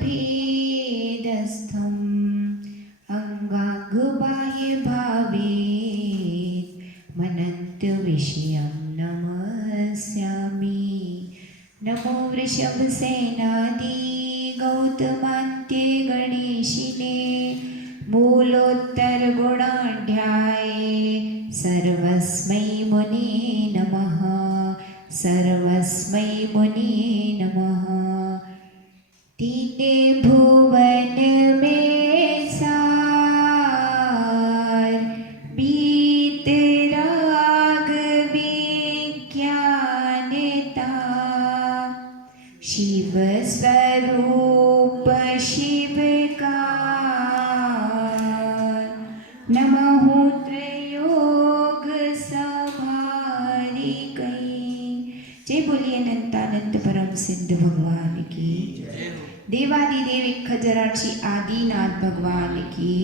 भेदस्थम् अङ्गाङ्गबाह्यभावेत् मनन्त्यविषयं नमस्यामि। नमो वृषभसेनादि गौतमान्त्ये गणेशिने मूलोत्तरगुणाढ्याये सर्वस्मै मुने नमः। सर्वस्मै मुने नमः। तीने भुवन में सार बीत राग विज्ञानता शिव स्वरूप शिवकार नमः त्रयोग सवारिकै। जय बोलिए अनंतानंद परम सिद्ध भगवान की। देवादिदेव एक खजराक्षी आदिनाथ भगवान की।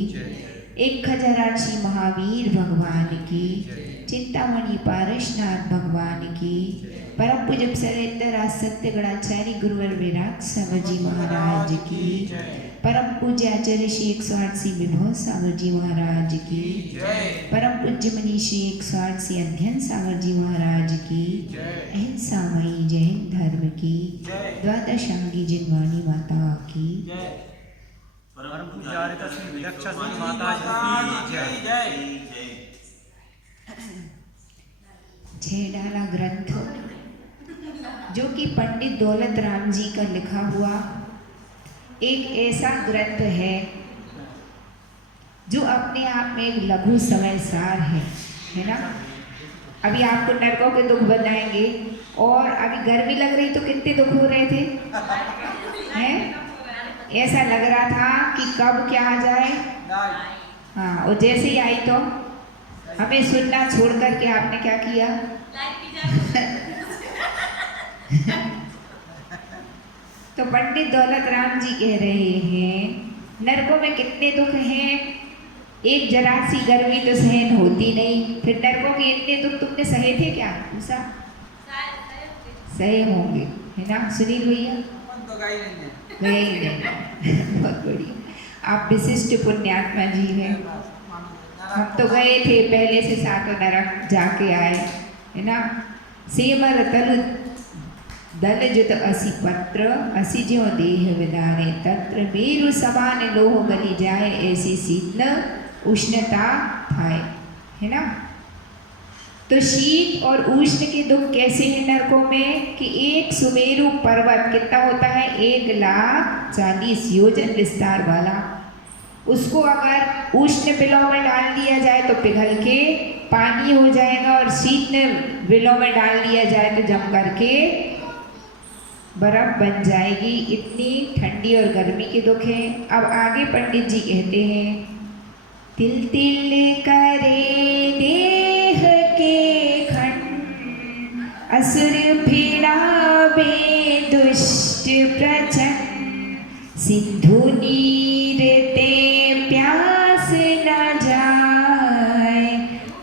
एक खजराक्षी महावीर भगवान की। चिंतामणि पारसनाथ भगवान की। परम पूज्य सरेंद्र सत्य गणाचार्य गुरुवर विराट सागर जी महाराज की। परम पूज्य आचार्य श्री 108 श्री विभव सागर जी महाराज की। परम पूज्य मनीषी 108 श्री अध्ययन सागर जी महाराज की। अहिंसामयी जय हिंद धर्म की। द्वादशांगी जिनवाणी माता की। परम पूज्य आर्य श्री विलक्षणी माता की जय। जय डाला ग्रंथ जो कि पंडित दौलत राम जी का लिखा हुआ एक ऐसा ग्रंथ है जो अपने आप में एक लघु समय सार है ना। अभी आपको नरकों के दुख बताएंगे और अभी गर्मी लग रही तो कितने दुख हो रहे थे हैं। ऐसा लग रहा था कि कब क्या आ जाए। हाँ, और जैसे ही आई तो हमें सुनना छोड़ करके आपने क्या किया तो पंडित दौलत राम जी कह रहे हैं नरकों में कितने दुख हैं। एक जरा सी गर्मी तो सहन होती नहीं, फिर नरकों के इतने दुख तुमने सहे थे क्या? ऐसा सहे होंगे है ना सुनील भैया? गए ही नहीं। बहुत बढ़िया, आप विशिष्ट पुण्यात्मा जी हैं। हम तो गए थे पहले से, सातों नरक जाके आए है ना। सेमर तल दल जुत असी पत्र असी ज्यो देह विदारे तत्र मेरु समान लोह गली जाए ऐसी शीतल उष्णता थाए है ना। तो शीत और उष्ण के दुख कैसे हैं नरकों में कि एक सुमेरु पर्वत कितना होता है 1,40,000 योजन विस्तार वाला, उसको अगर उष्ण बिलों में डाल दिया जाए तो पिघल के पानी हो जाएगा और शीतल बिलों में डाल दिया जाए तो जम करके बर्फ बन जाएगी। इतनी ठंडी और गर्मी के दुख हैं। अब आगे पंडित जी कहते हैं तिल तिल करे देह के खंड असुर भिड़ावे दुष्ट प्रचंड सिंधु नीर ते प्यास न जाए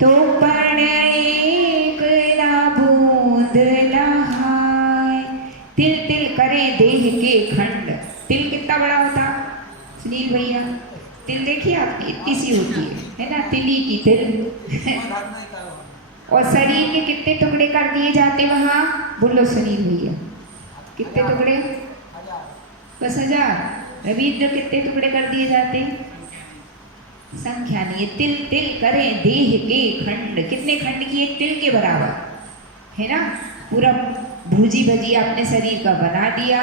तो पण एक ना बूंद नहाए। तिल तिल करे देह के खंड। तिल कितना बड़ा होता सुनील भैया? तिल देखिए आपकी इतनी सी होती है ना, तिली की तिल। और शरीर के कितने टुकड़े कर दिए जाते वहाँ? बोलो सुनील भैया कितने टुकड़े? बस 1000। रविंद्र कितने टुकड़े कर दिए जाते? संख्या नहीं है। तिल तिल करे देह के खंड। कितने खंड की? एक तिल के बराबर है ना। पूरा भूजी भजी अपने शरीर का बना दिया।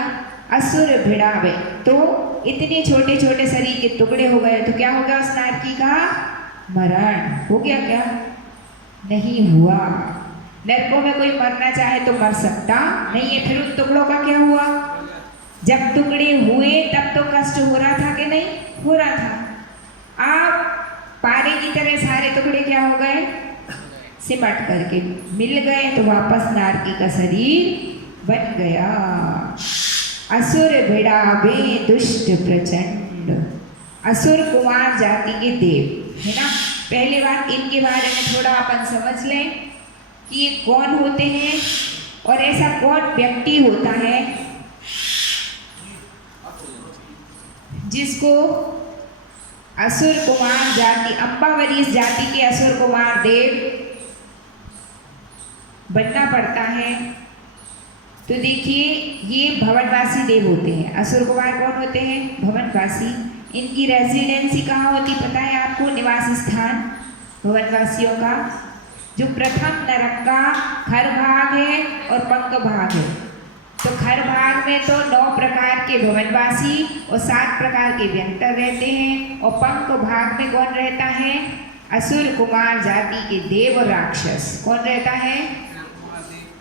असुर भिड़ावे तो इतने छोटे छोटे शरीर के टुकड़े हो गए तो क्या हो गया उस नारकी का? मरण हो गया क्या? नहीं हुआ। नरकों में कोई मरना चाहे तो मर सकता नहीं है। फिर उन टुकड़ों का क्या हुआ? जब टुकड़े हुए तब तो कष्ट हो रहा था कि नहीं हो रहा था। अब पारे की तरह सारे टुकड़े क्या हो गए? सिमट करके मिल गए तो वापस नारकी का शरीर बन गया। असुर भिड़ावे दुष्ट प्रचंड। असुर कुमार जाति के देव है ना। पहले बात इनके बारे में थोड़ा अपन समझ लें कि ये कौन होते हैं और ऐसा कौन व्यक्ति होता है जिसको असुर कुमार जाति, अंबावली जाति के असुर कुमार देव बनना पड़ता है। तो देखिए ये भवनवासी देव होते हैं। असुर कुमार कौन होते हैं? भवनवासी। इनकी रेजिडेंसी कहाँ होती पता है आपको? निवास स्थान भवनवासियों का जो प्रथम नरक का खर भाग है और पंक भाग है। तो खर भाग में तो 9 प्रकार के भवनवासी और 7 प्रकार के व्यंतर रहते हैं, और पंक भाग में कौन रहता है? असुर कुमार जाति के देव और राक्षस। कौन रहता है?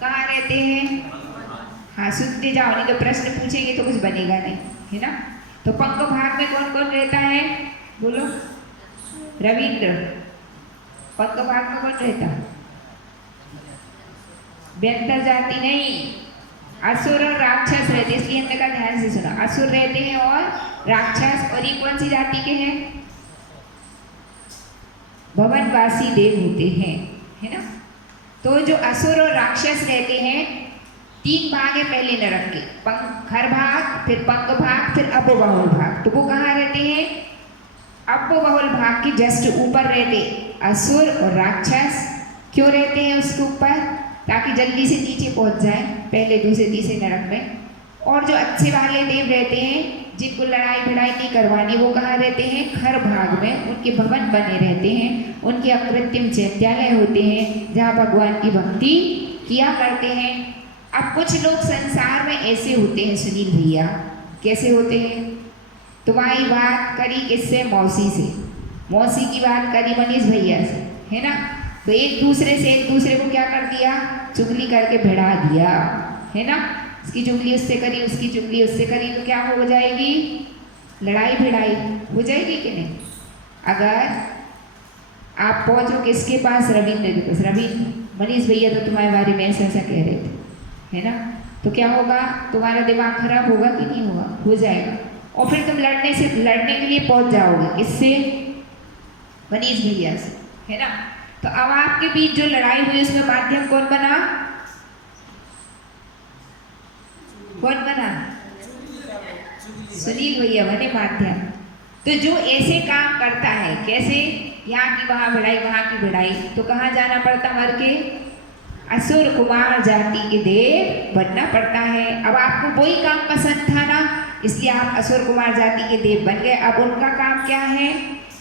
कहाँ रहते हैं? हाँ सुनते जाओ, नहीं तो प्रश्न पूछेंगे तो कुछ बनेगा नहीं, है ना। तो पंक भाग में कौन कौन रहता है? बोलो। रविंद्र। पंक भाग में कौन रहता? व्यंतर जाति नहीं, असुर और राक्षस रहते, इसलिए हमने कहा ध्यान से सुना। असुर रहते हैं और राक्षस। और ये कौन सी जाति के हैं? भवनवासी देव होते हैं, है ना। तो जो असुर और राक्षस रहते हैं, 3 भाग है पहले नरक के, खर भाग, फिर पंक भाग, फिर अपोबाहुल भाग। तो वो कहाँ रहते हैं? अपोबाहुल भाग के जस्ट ऊपर रहते असुर और राक्षस। क्यों रहते हैं उसके ऊपर? ताकि जल्दी से नीचे पहुंच जाए पहले, दूसरे, तीसरे नरक में। और जो अच्छे वाले देव रहते हैं जिनको लड़ाई भिड़ाई नहीं करवानी, वो कहाँ रहते हैं? खर भाग में। उनके भवन बने रहते हैं, उनके अकृत्रिम चैत्यालय होते हैं जहाँ भगवान की भक्ति किया करते हैं। अब कुछ लोग संसार में ऐसे होते हैं सुनील भैया। कैसे होते हैं? तुम्हारी बात करी किससे? मौसी से। मौसी की बात करी मनीष भैया से, है ना। तो एक दूसरे को क्या कर दिया? चुगली करके भिड़ा दिया, है ना। उसकी चुगली उससे करी, उसकी चुगली उससे करी, तो क्या हो जाएगी? लड़ाई भिड़ाई हो जाएगी कि नहीं। अगर आप पहुंचो किसके पास? रविंद्र के पास। रविंद्र, मनीष भैया तो तुम्हारे बारे में ऐसा कह रहे थे, है ना। तो क्या होगा? तुम्हारा दिमाग खराब होगा कि नहीं होगा? हो जाएगा। और फिर तुम लड़ने के लिए पहुंच जाओगे किससे? मनीष भैया से, है ना। तो अब आपके बीच जो लड़ाई हुई उसमें माध्यम कौन बना? कौन बना? सुनील भैया बने माध्यम। तो जो ऐसे काम करता है, कैसे? यहाँ की वहाँ भिड़ाई, वहाँ की भिड़ाई, तो कहाँ जाना पड़ता मर के? असुर कुमार जाति के देव बनना पड़ता है। अब आपको वही काम पसंद था ना, इसलिए आप असुर कुमार जाति के देव बन गए। अब उनका काम क्या है?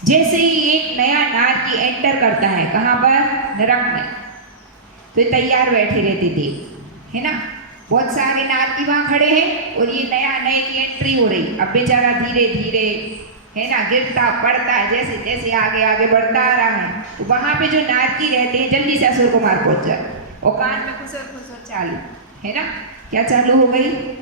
जैसे ही एक नया नारकी एंटर करता है, कहाँ पर? नरक में, तो तैयार बैठे रहते देव, है ना। बहुत सारे नारकी वहाँ खड़े हैं और ये नए की एंट्री हो रही। अब बेचारा धीरे धीरे, है ना, गिरता पड़ता है, जैसे जैसे आगे आगे बढ़ता आ रहा है। तो वहाँ पे जो नारकी रहते हैं जल्दी से असुर कुमार पहुँच जाए, और कान में खुसर चालू, है ना। क्या चालू हो गई?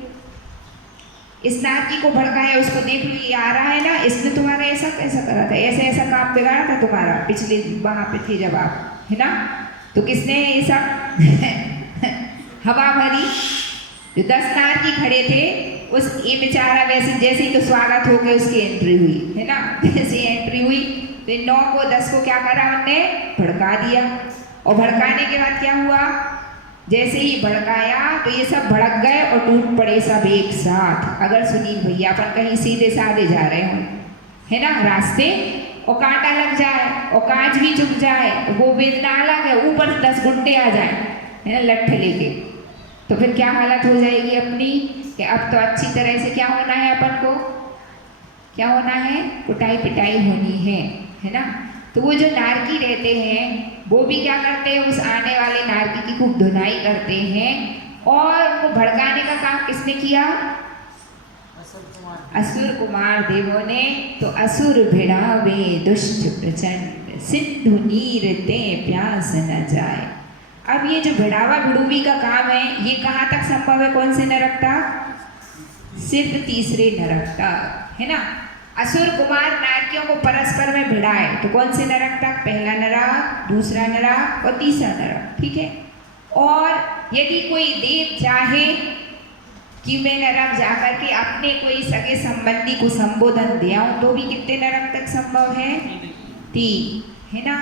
इस नारकी को भड़काया, उसको देख लो ये आ रहा है ना, इसने तुम्हारा ऐसा कैसा करा था, ऐसा काम बिगाड़ा था तुम्हारा पिछले वहाँ पे थे जब आप, है ना। तो किसने ये सब हवा भरी? जो 10 नारकी खड़े थे, उस ये बेचारा वैसे जैसे ही तो स्वागत हो गया, उसकी एंट्री हुई, है ना। जैसे एंट्री हुई तो 9 को 10 को क्या करा? उनने भड़का दिया। और भड़काने के बाद क्या हुआ? जैसे ही भड़काया तो ये सब भड़क गए और टूट पड़े सब एक साथ। अगर सुनील भैया अपन कहीं सीधे साधे जा रहे हो, है ना, रास्ते, और कांटा लग जाए और कांच भी चुभ जाए, तो वो वेदना अलग है, ऊपर 10 गुंडे आ जाए, है ना, लट्ठ लेके, तो फिर क्या हालत हो जाएगी अपनी? कि अब तो अच्छी तरह से क्या होना है अपन को? क्या होना है? कुटाई पिटाई होनी है ना। तो वो जो नारकी रहते हैं वो भी क्या करते हैं? उस आने वाले नारकी की खूब धुनाई करते हैं। और उनको भड़काने का काम किसने किया? असुर कुमार देवों ने। तो असुर भिड़ावे दुष्ट प्रचंड, सिंधु नीर ते प्यास न जाए। अब ये जो भिड़ावा भिड़ूवी का काम है, ये कहाँ तक संभव है? कौन से नरक तक? सिर्फ तीसरे नरक तक, है ना। असुर कुमार नारकियों को परस्पर में भिड़ाए तो कौन से नरक तक? पहला नरक, दूसरा नरक और तीसरा नरक, ठीक है। और यदि कोई देव चाहे कि मैं नरक जाकर के अपने कोई सगे संबंधी को संबोधन दिया हूं, तो भी कितने नरक तक संभव है? 3, है ना।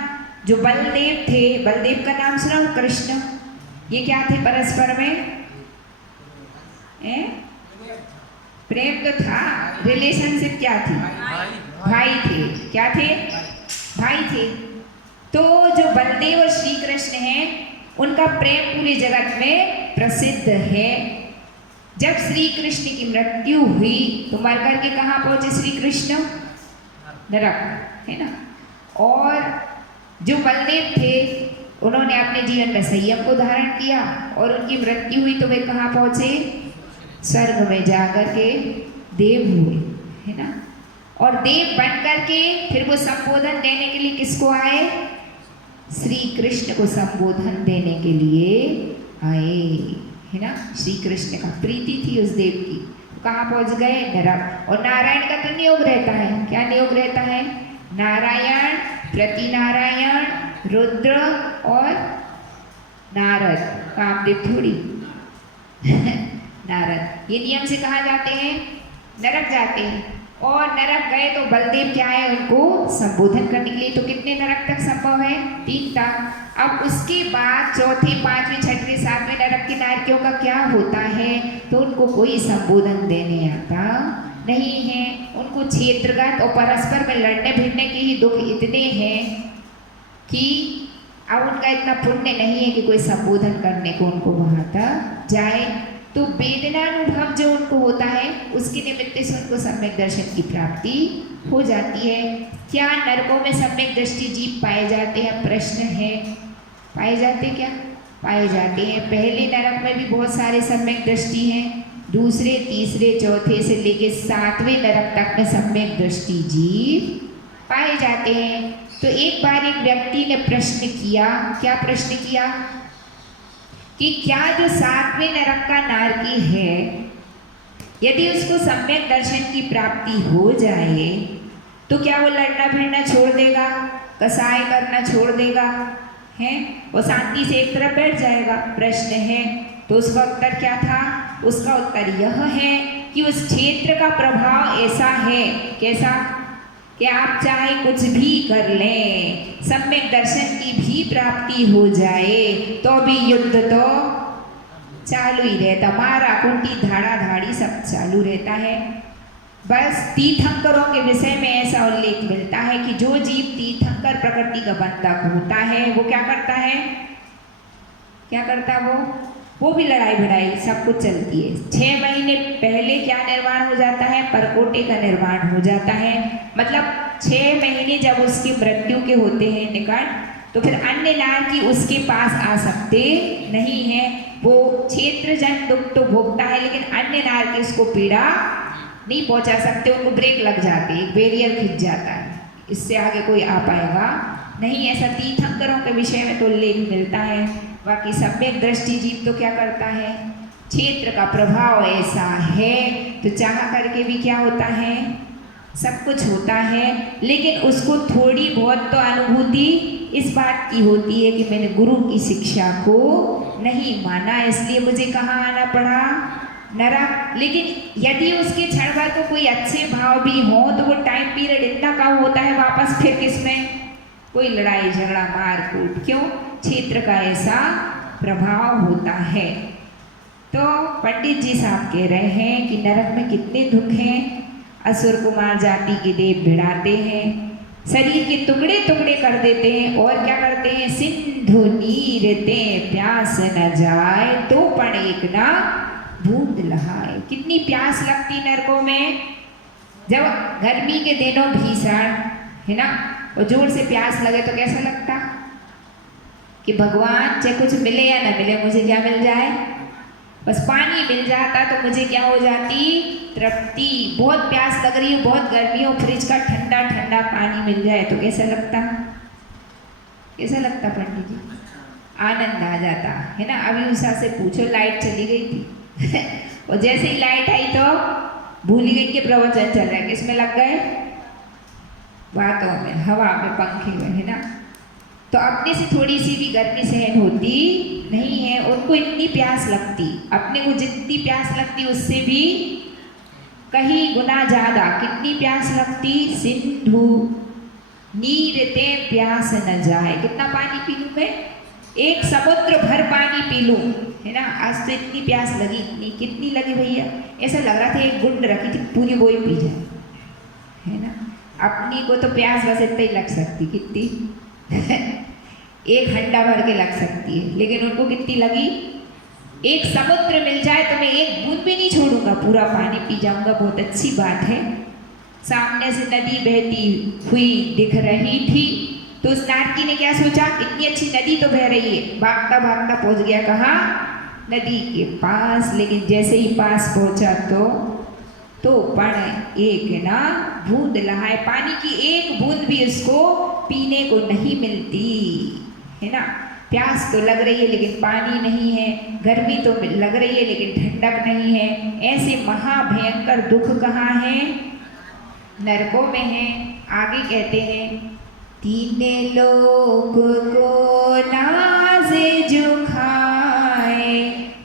जो बलदेव थे, बलदेव का नाम सुना? कृष्ण, ये क्या थे परस्पर में? प्रेम तो था, रिलेशनशिप क्या थी? भाई थे। क्या थे? भाई थे। तो जो बलदेव और श्री कृष्ण हैं उनका प्रेम पूरे जगत में प्रसिद्ध है। जब श्री कृष्ण की मृत्यु हुई तो मर करके कहाँ पहुंचे श्री कृष्ण? नरक, है ना। और जो बलदेव थे उन्होंने अपने जीवन में संयम को धारण किया और उनकी मृत्यु हुई तो वे कहाँ पहुंचे? स्वर्ग में जाकर के देव हुए, है ना। और देव बन करके फिर वो संबोधन देने के लिए किसको आए? श्री कृष्ण को संबोधन देने के लिए आए, है ना। श्री कृष्ण का प्रीति थी उस देव की, तो कहाँ पहुंच गए? नरक। और नारायण का तो नियोग रहता है। क्या नियोग रहता है? नारायण, प्रति नारायण, रुद्र और नारद। कामदेव थोड़ी नारद। ये नियम से कहाँ जाते हैं? नरक जाते हैं। और नरक गए तो बलदेव क्या है? उनको संबोधन करने के लिए। तो कितने नरक तक संभव है? 3 तक। अब उसके बाद चौथे, 5वें, 6वें, 7वें नरक के नारकियों का क्या होता है? तो उनको कोई संबोधन देने आता नहीं है। उनको क्षेत्रगत और परस्पर में लड़ने भिड़ने के ही दुख इतने हैं कि अब उनका इतना पुण्य नहीं है कि कोई संबोधन करने को उनको वहाँ तक जाए। तो वेदनानुभव जो उनको होता है उसके निमित्त से उनको सम्यक दर्शन की प्राप्ति हो जाती है। क्या नरकों में सम्यक दृष्टि जीव पाए जाते हैं? प्रश्न है। पाए जाते क्या? पाए जाते हैं। पहले नरक में भी बहुत सारे सम्यक दृष्टि हैं, दूसरे, तीसरे, चौथे से लेके 7वें नरक तक में सम्यक दृष्टि जीव पाए जाते हैं। तो एक बार एक व्यक्ति ने प्रश्न किया। क्या प्रश्न किया? कि क्या जो 7वें नरक का नारकी है यदि उसको सम्यक दर्शन की प्राप्ति हो जाए तो क्या वो लड़ना भिड़ना छोड़ देगा, कसाई करना छोड़ देगा, है? वो शांति से एक तरफ बैठ जाएगा? प्रश्न है। तो उसका उत्तर क्या था? उसका उत्तर यह है कि उस क्षेत्र का प्रभाव ऐसा है, कैसा, कि आप चाहे कुछ भी कर लें, सम्यक दर्शन की भी प्राप्ति हो जाए तो भी युद्ध तो चालू ही रहता, मारा कुंटी धाड़ा धाड़ी सब चालू रहता है। बस तीर्थंकरों के विषय में ऐसा उल्लेख मिलता है कि जो जीव तीर्थंकर प्रकृति का बंधक होता है वो क्या करता है? क्या करता वो भी लड़ाई भिड़ाई सब कुछ चलती है। 6 महीने पहले क्या निर्माण हो जाता है? परकोटे का निर्माण हो जाता है। मतलब 6 महीने जब उसकी मृत्यु के होते हैं निकट, तो फिर अन्य नारकी उसके पास आ सकते नहीं है। वो क्षेत्र जन दुख तो भोगता है लेकिन अन्य नारकी उसको पीड़ा नहीं पहुंचा सकते। उनको ब्रेक लग जाते, एक बैरियर खिंच जाता है, इससे आगे कोई आ पाएगा नहीं। ऐसा तीर्थंकरों के विषय में तो उल्लेख मिलता है। बाकी सम्यक दृष्टि जीव तो क्या करता है? क्षेत्र का प्रभाव ऐसा है तो चाह करके भी क्या होता है? सब कुछ होता है, लेकिन उसको थोड़ी बहुत तो अनुभूति इस बात की होती है कि मैंने गुरु की शिक्षा को नहीं माना, इसलिए मुझे कहाँ आना पड़ा? नरक। लेकिन यदि उसके क्षण भर को कोई अच्छे भाव भी हो तो वो टाइम पीरियड इतना कम होता है, वापस फिर किसमें? कोई लड़ाई झगड़ा मार कूट। क्यों? क्षेत्र का ऐसा प्रभाव होता है। तो पंडित जी साहब कह रहे हैं कि नरक में कितने दुख हैं। असुर कुमार जाति के देव भिड़ाते हैं, शरीर के टुकड़े टुकड़े कर देते हैं, और क्या करते हैं? सिंधु नीर ते प्यास न जाए तो पण एक ना बूंद लहाए। कितनी प्यास लगती नरकों में जब गर्मी के दिनों भीषण, है ना, और जोर से प्यास लगे तो कैसा लगता कि भगवान चाहे कुछ मिले या ना मिले, मुझे क्या मिल जाए? बस पानी मिल जाता तो मुझे क्या हो जाती? तृप्ति। बहुत प्यास लग रही है, बहुत गर्मी हो, फ्रिज का ठंडा ठंडा पानी मिल जाए तो कैसा लगता? कैसा लगता पंडित जी? आनंद आ जाता, है ना। अभी उषा से पूछो, लाइट चली गई थी और जैसे ही लाइट आई तो भूल गई कि प्रवचन चल रहा है। किसमें लग गए? बातों में, हवा में, पंखे में, है ना। तो अपने से थोड़ी सी भी गर्मी सहन होती नहीं है, उनको इतनी प्यास लगती। अपने को जितनी प्यास लगती उससे भी कहीं गुना ज्यादा कितनी प्यास लगती? सिंधु नीर ते प्यास न जाए। कितना पानी पी लूं मैं? एक समुद्र भर पानी पी लूं है ना। आज तो इतनी प्यास लगी, इतनी कितनी लगी भैया, ऐसा लग रहा था एक गुंड रखी थी पूरी वही पी जाए, है ना। अपनी को तो प्यास बस इतना ही लग सकती, कितनी एक हंडा भर के लग सकती है, लेकिन उनको कितनी लगी। एक समुद्र मिल जाए तो मैं एक बूंद भी नहीं छोड़ूंगा, पूरा पानी पी जाऊंगा, बहुत अच्छी बात है। सामने से नदी बहती हुई दिख रही थी तो उस नारकी ने क्या सोचा, इतनी अच्छी नदी तो बह रही है, भागता भागता पहुंच गया कहाँ, नदी के पास। लेकिन जैसे ही पास पहुंचा तो पण एक ना बूंद लहाए, पानी की एक बूंद भी उसको पीने को नहीं मिलती, है ना। प्यास तो लग रही है लेकिन पानी नहीं है, गर्मी तो लग रही है लेकिन ठंडक नहीं है। ऐसे महाभयंकर दुख कहाँ है, नरकों में है। आगे कहते हैं, तीन लोक को नाज जो खाए,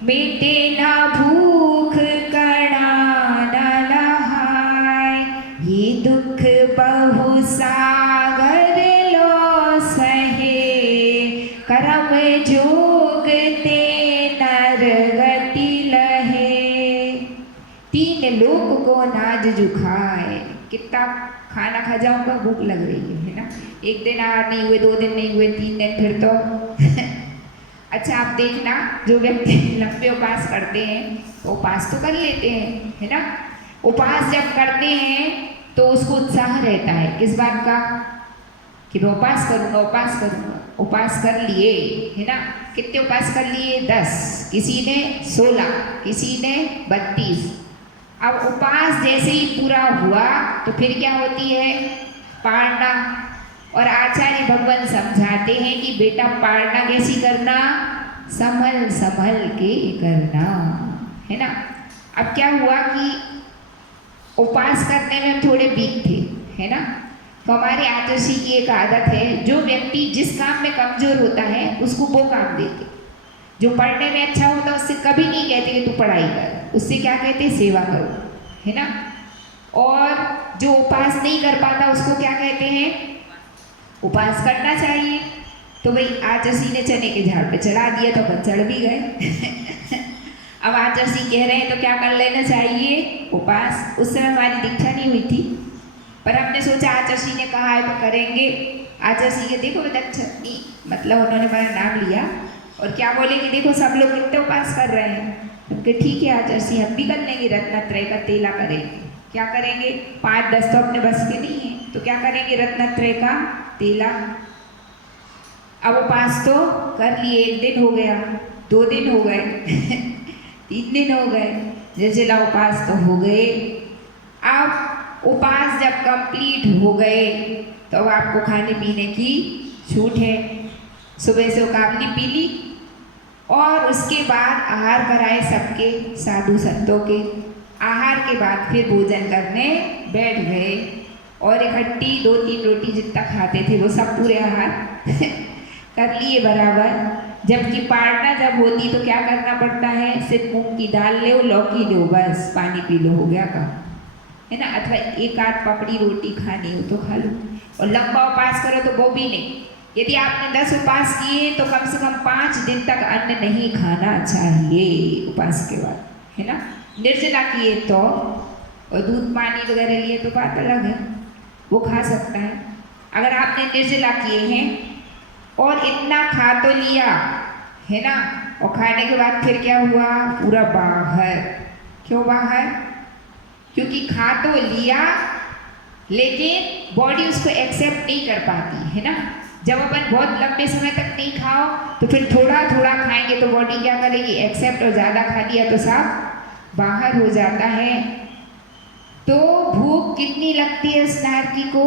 मिटे ना भूख कड़ा न लहाए, ये दुख बहु सागर लो सहे, करम जोग ते नर गति लहे। तीन लोक को नाज जो खाए, कितना खाना खा जाऊंगा, भूख लग रही है ना। एक दिन आहार नहीं हुए, 2 दिन नहीं हुए, 3 दिन, फिर तो अच्छा आप देखना, जो व्यक्ति लंबे उपास करते हैं तो उपास तो कर लेते हैं, है ना। उपास जब करते हैं तो उसको उत्साह रहता है, किस बात का, कि मैं उपास करूँगा, उपास करूँगा। उपास कर लिए, है ना। कितने उपास कर लिए, 10, किसी ने 16, किसी ने 32। अब उपास जैसे ही पूरा हुआ तो फिर क्या होती है, पारना। और आचार्य भगवान समझाते हैं कि बेटा पारना कैसी करना, संभल संभल के करना, है ना। अब क्या हुआ कि उपास करने में हम थोड़े वीक थे, है ना। तो हमारे आदर्शी की एक आदत है, जो व्यक्ति जिस काम में कमजोर होता है उसको वो काम देते, जो पढ़ने में अच्छा होता है उससे कभी नहीं कहते कि तू पढ़ाई कर, उससे क्या कहते, सेवा करो, है ना। और जो उपास नहीं कर पाता उसको क्या कहते हैं, उपास करना चाहिए। तो भाई आचर्षी ने चने के झाड़ पे चढ़ा दिया तो अपन चढ़ भी गए अब आचर्षी कह रहे हैं तो क्या कर लेना चाहिए, उपास। उस समय हमारी दीक्षा नहीं हुई थी, पर हमने सोचा आचर्षी ने कहा है तो करेंगे। आचर्षी के देखो विदक्षिणी, मतलब उन्होंने मेरा नाम लिया और क्या बोले कि देखो सब लोग कितने उपास कर रहे हैं, उनके ठीक है आचर्षी, हम भी कर लेंगे, रत्नत्रय का तेला करेंगे। क्या करेंगे, 5-10 तो अपने बस के नहीं है, तो क्या करेंगे, रत्नत्रय का तेला। अब उपास तो कर लिए, 1 दिन हो गया, 2 दिन हो गए 3 दिन हो गए, निर्जला उपास तो हो गए। अब उपास जब कंप्लीट हो गए तो अब आपको खाने पीने की छूट है। सुबह से उकावली पी ली और उसके बाद आहार कराए सबके, साधु संतों के। आहार के बाद फिर भोजन करने बैठ गए और इकट्ठी 2-3 रोटी जितना खाते थे वो सब पूरे आहार कर लिए बराबर। जबकि पारना जब होती तो क्या करना पड़ता है, सिर्फ मूंग की दाल लो, लौकी लो, बस पानी पी लो, हो गया काम, है ना। अथवा 1-8 पपड़ी रोटी खानी हो तो खा लो, और लंबा उपास करो तो वो भी नहीं। यदि आपने 10 उपास किए तो कम से कम 5 दिन तक अन्न नहीं खाना चाहिए उपास के बाद, है ना। निर्जला किए तो, और दूध पानी वगैरह लिए तो बात अलग है, वो खा सकता है। अगर आपने निर्जला किए हैं और इतना खा तो लिया, है ना, और खाने के बाद फिर क्या हुआ, पूरा बाहर। क्यों बाहर, क्योंकि खा तो लिया लेकिन बॉडी उसको एक्सेप्ट नहीं कर पाती, है ना। जब अपन बहुत लंबे समय तक नहीं खाओ तो फिर थोड़ा थोड़ा खाएंगे तो बॉडी क्या करेगी, एक्सेप्ट, और ज़्यादा खा लिया तो सब बाहर हो जाता है। तो भूख कितनी लगती है उस नारकी को,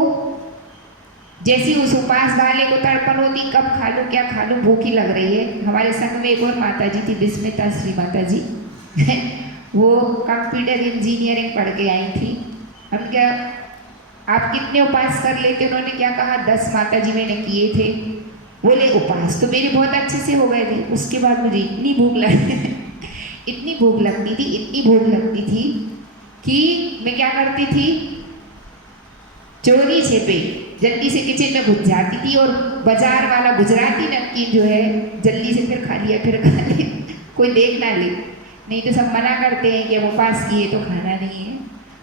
जैसी उस उपास वाले को तड़पन होती, कब खा लूँ, क्या खा लूँ, भूख ही लग रही है। हमारे संग में एक और माता जी थी, विस्मिता श्री माता जी वो कंप्यूटर इंजीनियरिंग पढ़ के आई थी। हम क्या, आप कितने उपास कर लेते, उन्होंने क्या कहा, 10 माता जी मैंने किए थे। बोले उपास तो मेरे बहुत अच्छे से हो गए थे, उसके बाद मुझे इतनी भूख लगी इतनी भूख लगती थी, इतनी भूख लगती थी कि मैं क्या करती थी, चोरी छिपे जल्दी से किचन में घुस जाती थी और बाजार वाला गुजराती नमकीन जो है जल्दी से फिर खा लिया, फिर खा लिया कोई देख ना ले, नहीं तो सब मना करते हैं कि अब उपास किए तो खाना नहीं है।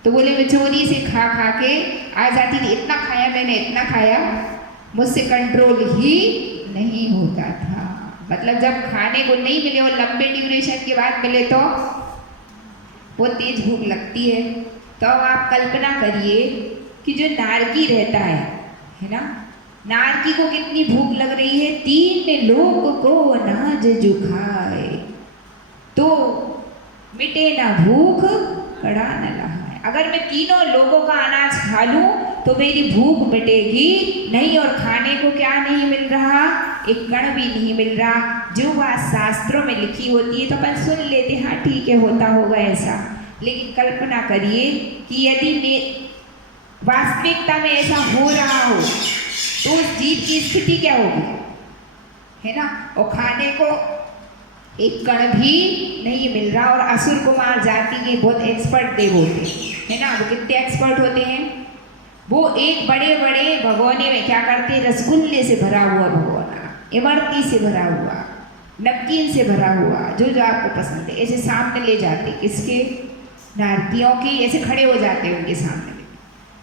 तो बोले मैं चोरी से खा खा के आ जाती थी, इतना खाया मैंने, इतना खाया, मुझसे कंट्रोल ही नहीं होता था। मतलब जब खाने को नहीं मिले और लंबे ड्यूरेशन के बाद मिले तो वो तेज भूख लगती है। तो अब आप कल्पना करिए कि जो नारकी रहता है ना, नारकी को कितनी भूख लग रही है, 3 लोग को अनाज जो खाए तो मिटे ना भूख कड़ा न लहाए। अगर मैं 3 लोगों का अनाज खा लूं तो मेरी भूख मिटेगी नहीं, और खाने को क्या नहीं मिल रहा, एक कण भी नहीं मिल रहा। जो बात शास्त्रों में लिखी होती है तो अपन सुन लेते, हाँ ठीक है होता होगा ऐसा, लेकिन कल्पना करिए कि यदि वास्तविकता में ऐसा हो रहा हो तो उस जीव की स्थिति क्या होगी, है ना। और खाने को एक कण भी नहीं मिल रहा, और असुर कुमार जाति के बहुत एक्सपर्ट देव होते हैं ना। वो कितने एक्सपर्ट होते हैं, वो एक बड़े बड़े भगोने में क्या करते हैं, रसगुल्ले से भरा हुआ भगोना, इमरती से भरा हुआ, नमकीन से भरा हुआ, जो जो आपको पसंद है, ऐसे सामने ले जाते, किसके, नारकियों के, ऐसे खड़े हो जाते हैं उनके सामने।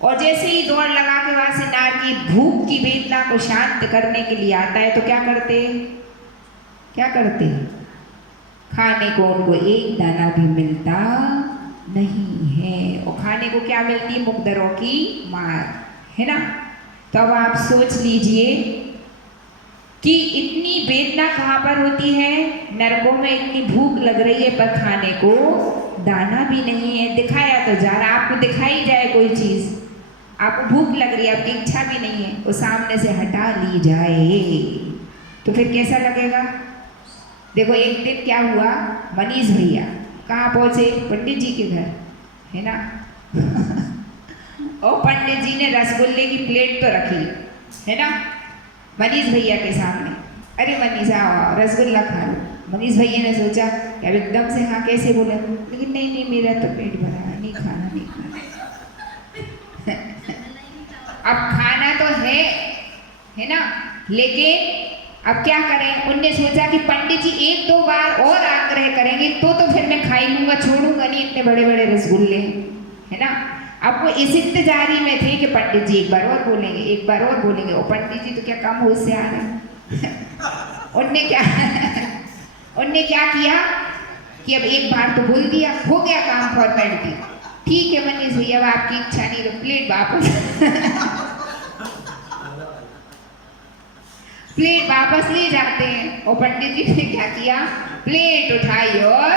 और जैसे ही दौड़ लगा के वहां से नारकी भूख की वेदना को शांत करने के लिए आता है तो क्या करते, क्या करते, खाने को उनको एक दाना भी मिलता नहीं है। और खाने को क्या मिलती है, मुकदरों की मार, है ना। तो अब आप सोच लीजिए कि इतनी वेदना कहाँ पर होती है, नरकों में। इतनी भूख लग रही है पर खाने को दाना भी नहीं है। दिखाया तो जा रहा, आपको दिखाई जाए कोई चीज़, आपको भूख लग रही है, आपकी इच्छा भी नहीं है, वो सामने से हटा ली जाए तो फिर कैसा लगेगा। देखो एक दिन क्या हुआ, मनीष भैया कहाँ पहुँचे, पंडित जी के घर, है ना। और पंडित जी ने रसगुल्ले की प्लेट तो रखी, है ना, मनीष भैया के सामने। अरे मनीष आओ रसगुल्ला खा लो। मनीष भैया ने सोचा कि अब एकदम से हाँ कैसे बोले, लेकिन नहीं नहीं मेरा तो पेट भरा है, नहीं खाना, नहीं खाना। अब खाना तो है ना, लेकिन अब क्या करें। उनने सोचा कि पंडित जी 1-2 बार और आग्रह करेंगे तो फिर मैं खा ही लूंगा, छोड़ूंगा नहीं, इतने बड़े बड़े रसगुल्ले, है ना। अब वो इस इंतजारी में थे कि पंडित जी एक बार और बोलेंगे, एक बार और बोलेंगे। और पंडित जी तो क्या कम होशियार है। उनने क्या किया कि अब एक बार तो बोल दिया, हो गया काम, फॉर्मेलिटी। ठीक है मनीष भैया, अब आपकी इच्छा नहीं, तो प्लेट वापस प्लेट वापस ले जाते हैं। और पंडित जी ने क्या किया, प्लेट उठाई और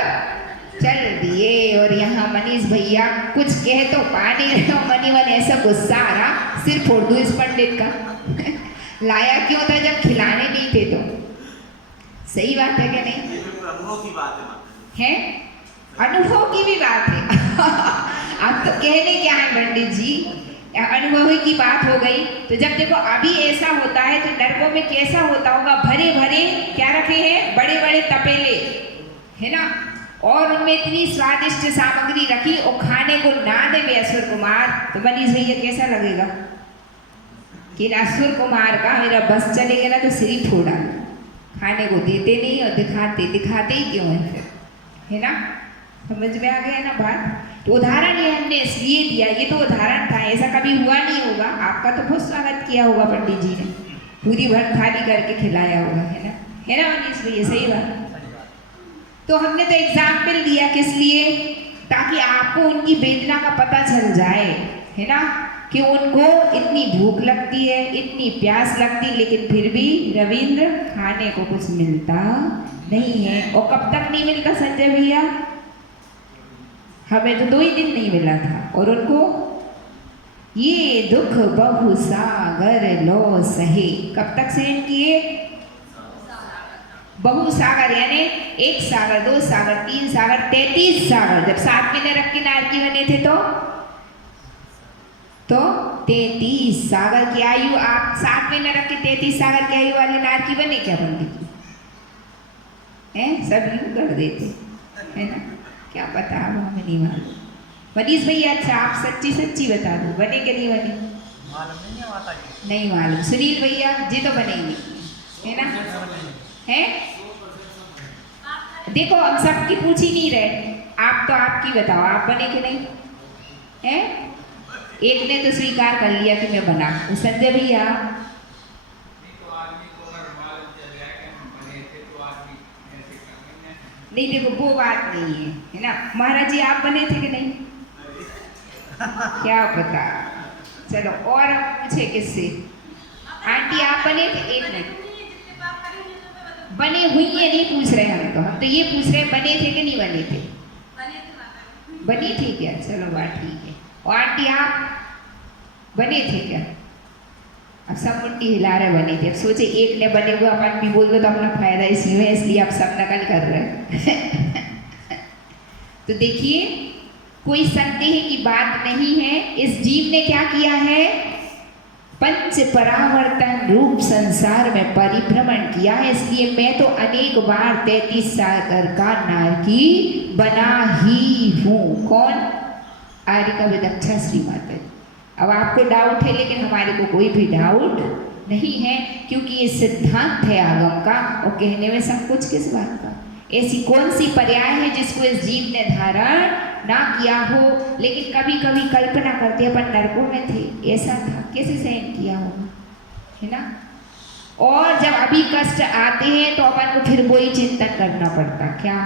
चल दिए। और यहाँ मनीष भैया कुछ कह तो पा नहीं रहे हो, मनी मन ऐसा गुस्सा आ रहा, सिर फोड़ दूं इस पंडित का। लाया क्यों था जब खिलाने नहीं थे तो। सही बात है क्या नहीं, अनुभव की बात है, अनुभव की भी बात है। अब तो कहने क्या है पंडित जी, अनुभव की बात हो गई। तो जब देखो अभी ऐसा होता है तो नरकों में कैसा होता होगा, भरे भरे क्या रखे हैं, बड़े बड़े तपेले, है ना। और उनमें इतनी स्वादिष्ट सामग्री रखी, और खाने को ना देवे असुर कुमार, तो मनीष भैया कैसा लगेगा कि असुर कुमार का मेरा बस चलेगा ना तो सिर ही फोड़ा। खाने को देते नहीं और दिखाते ही क्यों है फिर, है ना। समझ में आ गया ना बात। तो उदाहरण ये हमने इसलिए दिया, ये तो उदाहरण था, ऐसा कभी हुआ नहीं होगा। आपका तो बहुत स्वागत किया होगा पंडित जी ने, पूरी भर थाली करके खिलाया होगा, है ना मनीष भैया, सही बात। तो हमने तो एग्जाम्पल दिया किस लिए, ताकि आपको उनकी वेदना का पता चल जाए, है ना, कि उनको इतनी भूख लगती है, इतनी प्यास लगती, लेकिन फिर भी रविंद्र खाने को कुछ मिलता नहीं है। और कब तक नहीं मिलता संजय भैया, हमें तो 2 ही दिन नहीं मिला था, और उनको ये दुख बहु सागर लो सहे। कब तक सहन किए, बहु सागर, यानी 1 सागर, 2 सागर, 3 सागर, 33 सागर। जब 7वें नरक के नारकी बने थे तो 33 सागर की आयु। आप 7वें नरक के 33 सागर की आयु वाले नारकी बने क्या पंडित जी, हैं? सब यूं कर देते, है ना। क्या पता, अब हमें नहीं मालूम। मनीष भैया अच्छा आप सच्ची बता दो, बने के नहीं बने, नहीं मालूम। सुनील भैया जी तो बनेंगे, है ना, है देखो हम सबकी पूछ ही नहीं रहे, आप तो आपकी बताओ, आप बने कि नहीं हैं? एक ने तो स्वीकार कर लिया कि मैं बना, तो संजय भैया नहीं, देखो वो बात नहीं है ना। महाराज जी आप बने थे कि नहीं? क्या पता। चलो और अब पूछे किससे? आंटी आप बने थे? एक मिनट, बने हुई है नहीं पूछ रहे हम तो ये पूछ रहे बने थे कि नहीं बने थे? बनी थी क्या? चलो बात ठीक है। और आंटी आप बने थे क्या? अब सब मुट्ठी हिला रहे बने थे। अब सोचे एक ने बने हुए अपन भी बोल दो तो अपना फायदा इसी में, इसलिए आप सब नकल कर रहे हैं। तो देखिए कोई संदेह की बात नहीं है, इस जीव ने क्या किया है? पंच परावर्तन रूप संसार में परिभ्रमण किया है। इसलिए मैं तो अनेक बार 33 सागर का नारकी बना ही हूँ। कौन? आर्यका विदक्षा श्री माता। अब आपको डाउट है, लेकिन हमारे को कोई भी डाउट नहीं है, क्योंकि ये सिद्धांत है आगम का, और कहने में संकोच किस बात का। ऐसी कौन सी पर्याय है जिसको इस जीव ने धारण ना किया हो? लेकिन कभी कभी कल्पना करते अपन नरकों में थे, ऐसा था, कैसे सहन किया होगा, है ना। और जब अभी कष्ट आते हैं तो अपन को फिर वही चिंतन करना पड़ता, क्या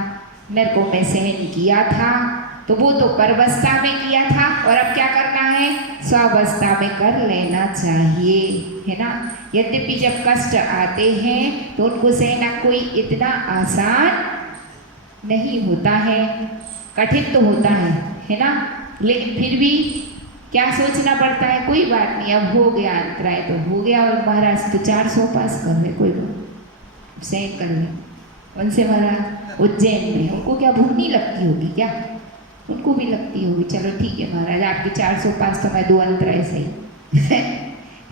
नरकों में सहन किया था तो वो तो परवस्था में किया था, और अब क्या करना है? स्वावस्था में कर लेना चाहिए, है ना। यद्यपि जब कष्ट आते हैं तो उनको सहना कोई इतना आसान नहीं होता है, कठिन तो होता है ना। लेकिन फिर भी क्या सोचना पड़ता है? कोई बात नहीं, अब हो गया अंतराय तो हो गया। और महाराज तो 400 पास कर रहे, कोई बात सहन कर ले। उनसे महाराज उज्जैन में, उनको क्या भूख नहीं लगती होगी क्या? उनको भी लगती होगी। चलो ठीक है महाराज, आपके 400 पास तो मैं 2 अंतराय सही।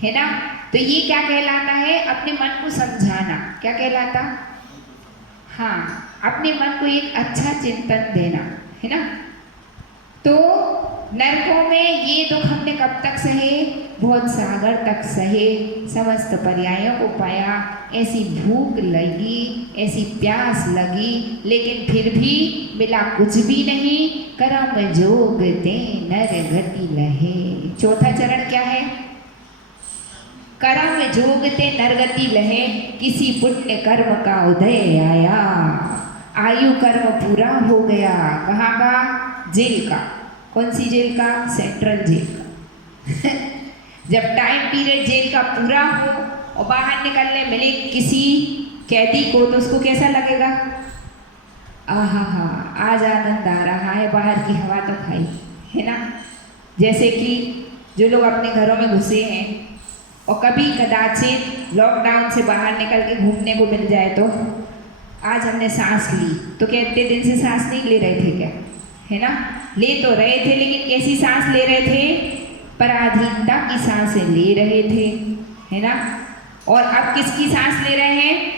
है ना। तो ये क्या कहलाता है? अपने मन को समझाना। क्या कहलाता? हाँ, अपने मन को एक अच्छा चिंतन देना, है ना। तो नरकों में ये दुख हमने कब तक सहे? बहुत सागर तक सहे, समस्त पर्यायों को पाया, ऐसी भूख लगी, ऐसी प्यास लगी, लेकिन फिर भी मिला कुछ भी नहीं। करम जोग ते नर गति लहे। चौथा चरण क्या है? करम जोगते नरगति लहे। किसी पुण्य कर्म का उदय आया, आयु कर्म पूरा हो गया। कहाँ का? जेल का। कौन सी जेल का? सेंट्रल जेल का। जब टाइम पीरियड जेल का पूरा हो और बाहर निकलने मिले किसी कैदी को, तो उसको कैसा लगेगा? आहा हा, आज आनंद आ रहा है, बाहर की हवा तो खाई, है ना। जैसे कि जो लोग अपने घरों में घुसे हैं और कभी कदाचित लॉकडाउन से बाहर निकल के घूमने को मिल जाए, तो आज हमने सांस ली, तो क्या इतने दिन से सांस नहीं ले रहे थे क्या? है ना। ले तो रहे थे, लेकिन कैसी सांस ले रहे थे? पराधीनता की सांसें ले रहे थे, है ना। और अब किसकी सांस ले रहे हैं?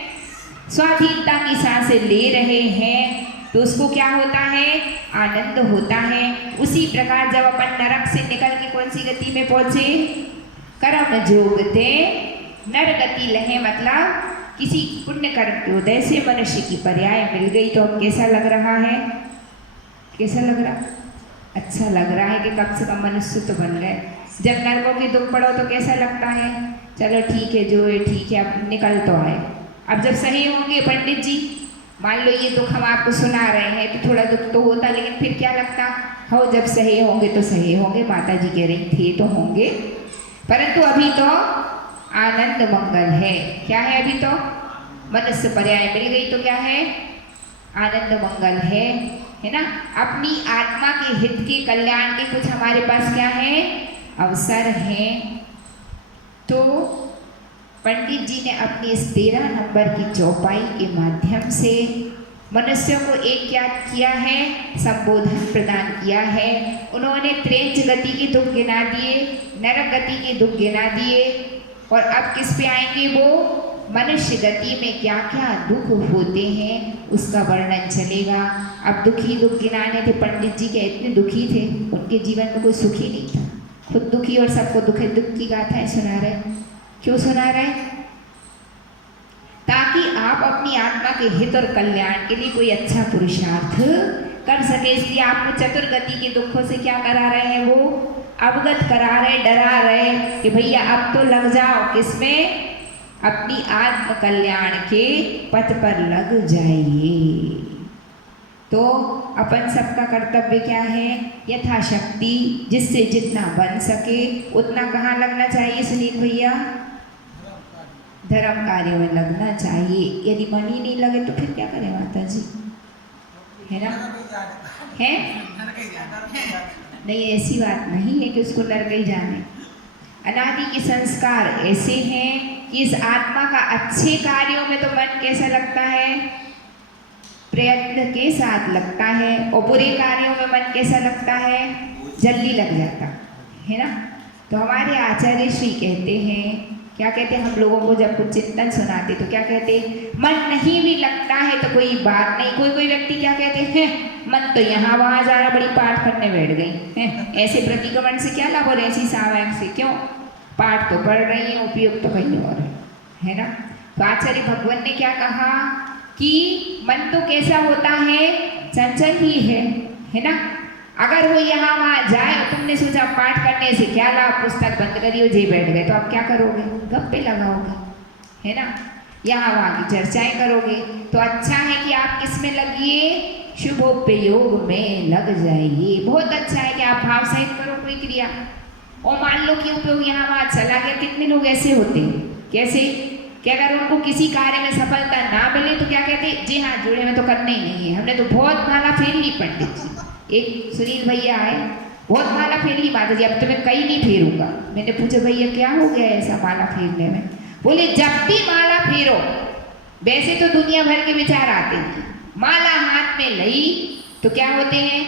स्वाधीनता की सांसें ले रहे हैं। तो उसको क्या होता है? आनंद होता है। उसी प्रकार जब अपन नरक से निकल के कौन सी गति में पहुंचे? कर्म जोगते नर गति लहे, मतलब किसी पुण्य कर्म के उदय से मनुष्य की पर्याय मिल गई। तो अब कैसा लग रहा है? कैसा लग रहा? अच्छा लग रहा है कि कम से कम मनुष्य तो बन गए। जब नरकों के दुख पड़ो तो कैसा लगता है? चलो ठीक है, जो है ठीक है, अब निकल तो आए। अब जब सही होंगे पंडित जी, मान लो ये दुख हम आपको सुना रहे हैं, तो थोड़ा दुख तो होता, लेकिन फिर क्या लगता? हो, जब सही होंगे तो सही होंगे, माता जी कह रही थे तो होंगे। परंतु अभी तो आनंद मंगल है। क्या है? अभी तो मनुष्य पर्याय मिल गई, तो क्या है? आनंद मंगल है ना। अपनी आत्मा के हित के कल्याण के कुछ हमारे पास क्या है? अवसर हैं। तो पंडित जी ने अपनी इस 13 नंबर की चौपाई के माध्यम से मनुष्यों को एक क्या किया है? संबोधन प्रदान किया है। उन्होंने त्रेंच गति के दुख गिना दिए, नरक गति के दुख गिना दिए, और अब किस पे आएंगे? वो मनुष्य गति में क्या क्या दुख होते हैं उसका वर्णन चलेगा। अब दुखी दुख गिनाने थे। पंडित जी के इतने दुखी थे, उनके जीवन में कोई सुखी नहीं था, खुद दुखी और सबको दुख की गाथाएं सुना रहे। क्यों सुना रहे? ताकि आप अपनी आत्मा के हित और कल्याण के लिए कोई अच्छा पुरुषार्थ कर सके। इसलिए आपको चतुर्गति के दुखों से क्या करा रहे हैं, वो अवगत करा रहे, डरा रहे कि भैया अब तो लग जाओ किसमें, अपनी आत्म कल्याण के पथ पर लग जाइए। तो अपन सबका कर्तव्य क्या है, यथाशक्ति जिससे जितना बन सके उतना कहाँ लगना चाहिए सुनील भैया, धर्म कार्य में लगना चाहिए। यदि मन ही नहीं लगे तो फिर क्या करें माता जी, है ना, है नहीं, ऐसी बात नहीं है कि उसको नरक ही जाने। अनादि के संस्कार ऐसे हैं कि इस आत्मा का अच्छे कार्यों में तो मन कैसा लगता है, प्रयत्न के साथ लगता है, और बुरे कार्यों में मन कैसा लगता है, जल्दी लग जाता है ना। तो हमारे आचार्य श्री कहते हैं, क्या कहते हैं, हम लोगों को जब कुछ चिंतन सुनाते तो क्या कहते हैं, मन नहीं भी लगता है तो कोई बात नहीं। कोई व्यक्ति क्या कहते हैं, मन तो यहाँ वहाँ जा रहा, बड़ी पाठ करने बैठ गई है, ऐसे प्रतिक्रमण से क्या लाभ, और ऐसी सावयव से क्यों, पाठ तो पढ़ रही है, उपयोग तो कहीं और है ना। तो आचार्य भगवान ने क्या कहा कि मन तो कैसा होता है, चंचल ही है ना। अगर वो यहाँ वहाँ जाए और तुमने सोचा पाठ करने से क्या लाभ, पुस्तक बंद करियो जे बैठ गए, तो आप क्या करोगे, गप्पे लगाओगे, है ना, यहाँ वहाँ की चर्चाएं करोगे। तो अच्छा है कि आप किस में लगिए, शुभोपयोग में लग जाइए। बहुत अच्छा है कि आप भाव सहित करो कोई क्रिया। और मान लो कि उपयोग यहाँ वहाँ चला गया, कितने लोग ऐसे होते हैं, कैसे कि अगर उनको किसी कार्य में सफलता ना मिले तो क्या कहते, जी हाँ जुड़े में तो करना ही नहीं है, हमने तो बहुत माला फेर ली पंडित जी। एक सुनील भैया आए, बहुत माला फेर ली माता जी, अब तो मैं कहीं नहीं फेरूंगा। मैंने पूछा भैया क्या हो गया ऐसा माला फेरने में, बोले जब भी माला फेरो, वैसे तो दुनिया भर के विचार आते हैं, माला हाथ में लई तो क्या होते हैं,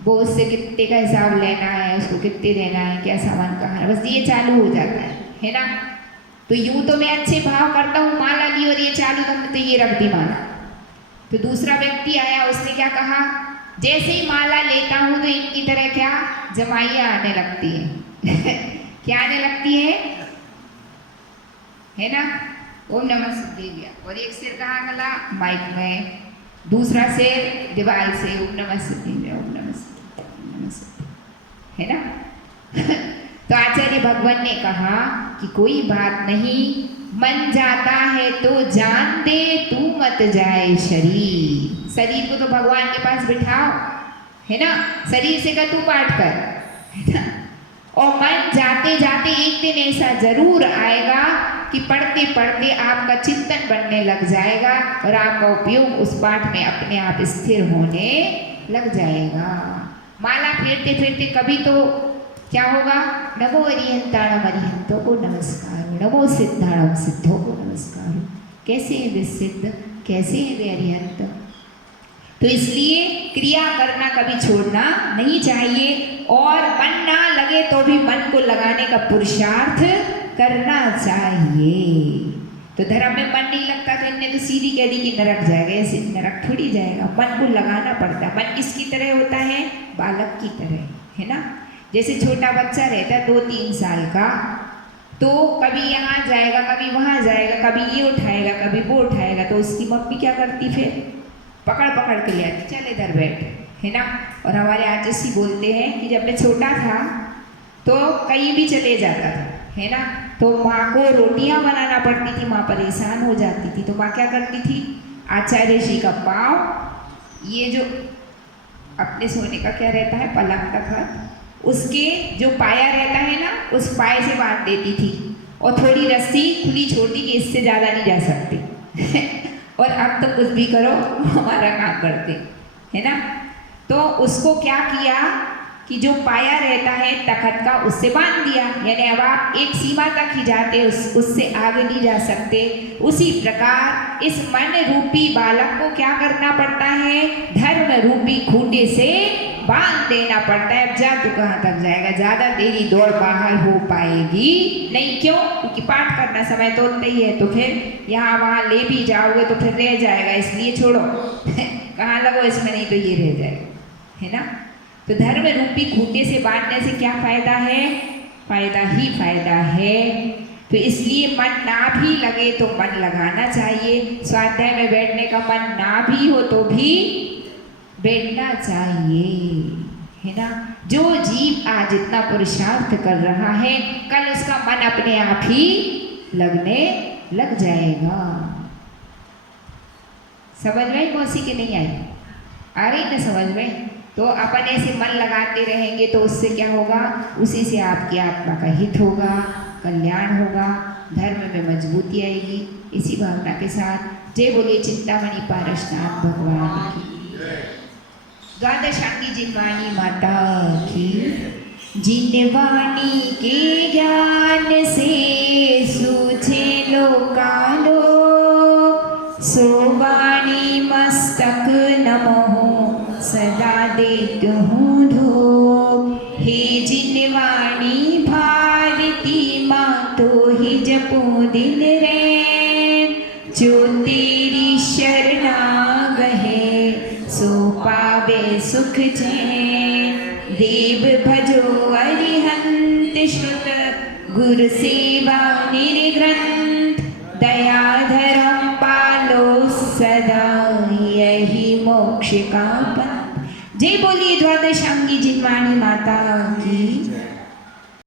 वो उससे कितने का हिसाब लेना है, उसको कितने देना है, क्या सामान कहाँ है, बस ये चालू हो जाता है ना। तो यूं तो मैं अच्छे भाव करता हूँ, माला ली और ये चालू, तुमने तो ये रख दी माला। तो दूसरा व्यक्ति आया, उसने क्या कहा, जैसे ही माला लेता हूँ तो इनकी तरह क्या जमाइयाँ आने लगती है क्या आने लगती है ना। ओम नमः सिद्धेभ्या, और एक सिर कहाँ गला, माइक में, दूसरा सिर दीवार से, ओम नमः सिद्धेभ्या, ओम नमः सिद्धेभ्या, ओम नमः सिद्धेभ्या, है ना तो आचार्य भगवान ने कहा कि कोई बात नहीं, मन जाता है तो जान दे, तू मत जाए शरीर। शरीर को तो भगवान के पास बिठाओ, है ना, शरीर से का तू पाठ कर, है ना। और मन जाते जाते एक दिन ऐसा जरूर आएगा कि पढ़ते पढ़ते आपका चिंतन बनने लग जाएगा और आपका उपयोग उस पाठ में अपने आप स्थिर होने लग जाएगा। माला फेरते फेरते कभी तो क्या होगा, नमो अरिहंताणम अरिहंतों को नमस्कार, नमो सिद्धाणम सिद्धों को नमस्कार। कैसे है वे सिद्ध, कैसे है वे अरिहंत। तो इसलिए क्रिया करना कभी छोड़ना नहीं चाहिए, और मन ना लगे तो भी मन को लगाने का पुरुषार्थ करना चाहिए। तो धर्म में मन नहीं लगता तो इनने तो सीधी कह दी कि नरक जाएगा, ऐसे नरक थोड़ी जाएगा, मन को लगाना पड़ता है। मन किसकी तरह होता है, बालक की तरह, है ना। जैसे छोटा बच्चा रहता है 2-3 साल का, तो कभी यहाँ जाएगा, कभी वहाँ जाएगा, कभी ये उठाएगा, कभी वो उठाएगा, तो उसकी मम्मी क्या करती, फिर पकड़ पकड़ के ले आती, चल इधर बैठ, है ना। और हमारे आचार्य बोलते हैं कि जब मैं छोटा था तो कहीं भी चले जाता था, है ना, तो माँ को रोटियाँ बनाना पड़ती थी, माँ परेशान हो जाती थी, तो माँ क्या करती थी, आचार्य श्री का पाँव, ये जो अपने सोने का क्या रहता है, पलंग का खत, उसके जो पाया रहता है ना, उस पाए से बांध देती थी, और थोड़ी रस्सी खुली छोड़ती कि इससे ज़्यादा नहीं जा सकती और अब तो कुछ भी करो, हमारा काम करते, है ना। तो उसको क्या किया कि जो पाया रहता है तखत का, उससे बांध दिया, यानी अब आप एक सीमा तक ही जाते, उससे आगे नहीं जा सकते। उसी प्रकार इस मन रूपी बालक को क्या करना पड़ता है, धर्म रूपी खूंटे से बांध देना पड़ता है। अब जा तू कहाँ तक जाएगा, ज़्यादा देरी दौड़ बाहर हो पाएगी नहीं, क्यों, क्योंकि पाठ करना समय तो उतना ही है, तो फिर यहाँ वहाँ ले भी जाओगे तो फिर रह जाएगा, इसलिए छोड़ो कहाँ लगो इसमें, नहीं तो ये रह जाएगा, है ना। तो धर्म रूपी खूंटे से बांधने से क्या फायदा है, फायदा ही फायदा है। तो इसलिए मन ना भी लगे तो मन लगाना चाहिए। स्वाध्याय में बैठने का मन ना भी हो तो भी बैठना चाहिए, है ना। जो जीव आज इतना पुरुषार्थ कर रहा है, कल उसका मन अपने आप ही लगने लग जाएगा। समझ में कौन सी की नहीं आई? आ रही ना समझ में? तो अपन ऐसे मन लगाते रहेंगे तो उससे क्या होगा? उसी से आपकी आत्मा का हित होगा, कल्याण होगा, धर्म में मजबूती आएगी। इसी भावना के साथ जय बोलिए चिंतामणि पारसनाथ भगवान की। द्वादशांगी जिनवाणी माता की। जिनवाणी के ज्ञान से सूझे लोकालो, सो वाणी मस्तक नमो सदा देत हूँ धो। हे जिनवाणी भारती माँ तो ही जपो दिन रैन, जो तेरी शरणा गहे सो पावे सुख चैन। देव भजो अरिहंत श्रुत गुरु सेवा निर्ग्रंथ, दया धर्म पालो सदा यही मोक्ष का पंथ। जय बोलिए द्वादशांगी जिनवाणी माता की।